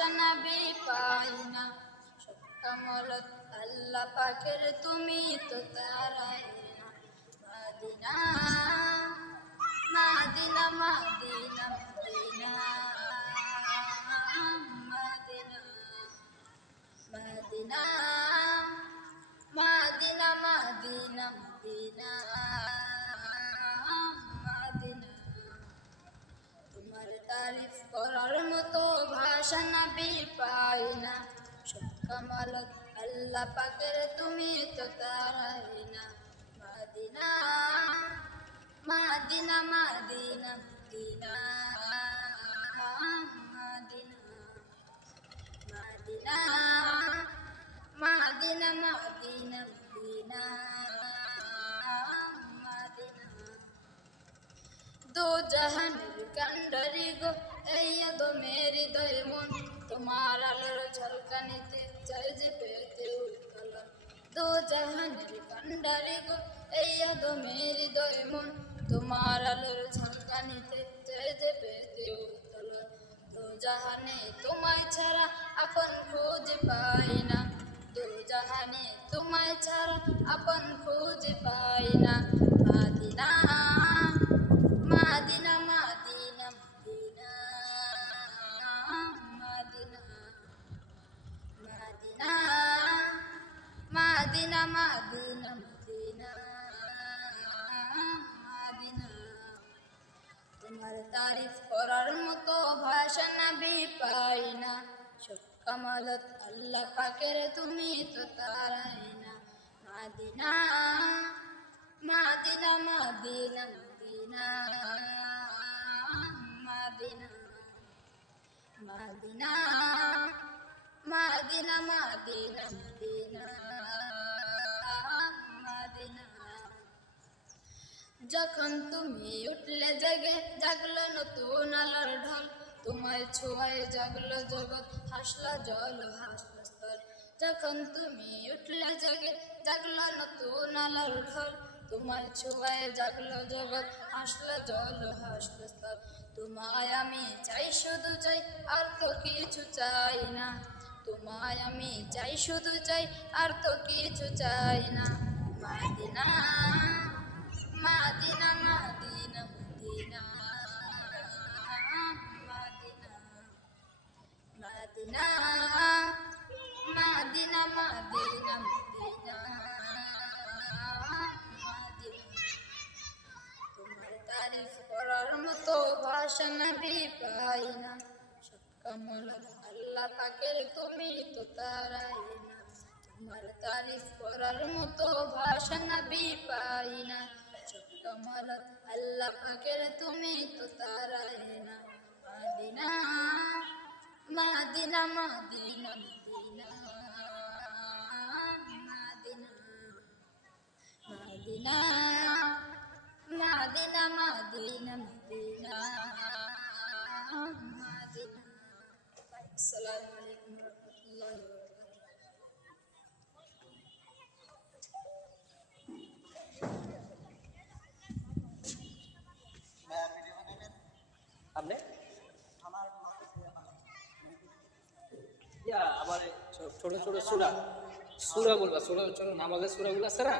ভাষা নবী পাই না। সব কামলত আল্লাহ পাকের, তুমি তো তারাই না। Medina Medina Medina Medina Medina Medina Medina Medina Medina Madina. তোমার তারিফ করার মতো ভাষা নবী পাই না। সব কামালত আল্লাহ পাকের, তুমি তো তারাই না। Medina Medina Medina Medina Medina Medina Medina Medina Madina. দো জাহানের কান্ডারি গো, এই দো মেরি দয় মন, তোমার আলোর ঝলকানিতে চাই যে পেতে উত্তোলন। দো জাহানের কান্ডারি গো, এই দো মেরি দয় মন, তোমার আলোর ঝলকানিতে চাই যে পেতে উত্তোলন। দো জাহানে তোমায় ছাড়া আপন খুঁজে পাই না। দো জাহানে তোমায় ছাড়া আপন খুঁজে পাই না। Medina Medina Medina Medina Medina Medina Medina Medina Medina Madina. তোমার তারিফ করার মতো ভাষা নবী পাই না। সব কামালত আল্লাহ পাকের, তুমি তো তারাই না। Medina Medina Medina Medina Medina Medina Medina Medina Medina Madina. যখন তুমি উঠলে জেগে, জাগলো নতুন আলোর ঢল, তোমায় ছোঁয়ায় জাগলো জগৎ, হাসলো জল হাসলো স্থল। যখন তুমি উঠলে জেগে, জাগলো নতুন আলোর ঢল, তোমায় ছোঁয়ায় জাগলো জগৎ, হাসলো জল হাসলো স্থল। তোমায় আমি চাই, শুধু চাই, আর তো কিছু চাই না। তোমায় আমি চাই, শুধু চাই, আর তো কিছু চাই না। Medina Medina Medina Medina Medina Medina Medina Medina Medina Madina. তোমার তারিফ করার মতো ভাষা নবী পাই না। সব কামলত আল্লাহ পাকের, তুমি তো তারাই না। তোমার তারিফ করার মতো ভাষা নবী পাই না। সব কামালত আল্লাহ পাকের, তুমি তো তারাই না। Medina Medina Medina Medina Medina Medina Medina Medina Medina. আসসালামু আলাইকুম ওয়া রাহমাতুল্লাহি ওয়া বারাকাতুহু। আপনি আবার ছোট ছোট সুরা বলবা, ছোট ছোট নামাজের সুরাগুলো আছে না,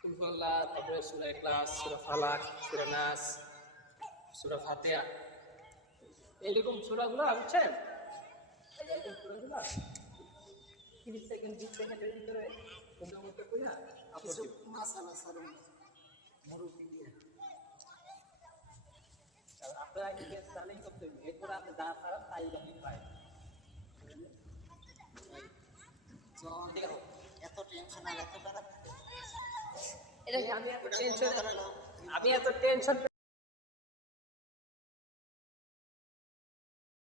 কুলহুয়াল্লাহ, তারপরে সূরা ইখলাস, সূরা ফালাক, সূরা নাস, সূরা ফাতিহা, এইরকম সূরাগুলো বুঝছেন? এরকম সূরাগুলো 30 সেকেন্ড 20 সেকেন্ডের ভিতরে তোমরা মতো কইরা আপলোড দিও। মাসালা সালাম মুরুবি দিয়ে আপনারা এটা স্টার্টিং করতে হবে, এরপর আপনি যা ছাড়ান তাই আপনি পাই। এত টেনশন আর এত আমি এত টেনশন